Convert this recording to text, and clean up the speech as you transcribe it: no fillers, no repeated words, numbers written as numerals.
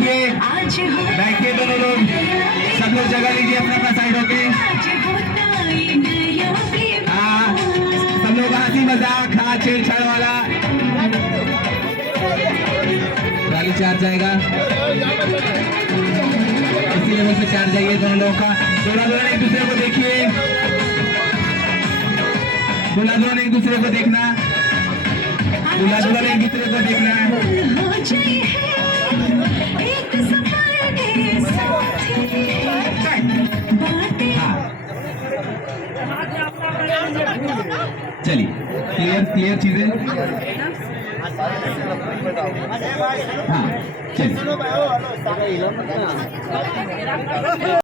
बैठिए बैठिए, दोनों लोग सब लोग जगह लीजिए अपना अपना साइड होके। हाँ, सब लोग हंसी मजाक, हाँ छेड़छाड़ वाला ट्राली चार्ज जाएगा, इसी लेवल पे चार्ज जाइए दोनों लोगों का। दूल्हा दुल्हन एक दूसरे को देखिए, दूल्हा दुल्हन एक दूसरे को देखना, दूल्हा दुल्हन एक दूसरे को देखना है। चलिए, क्लियर क्लियर चीजें। हाँ चलिए।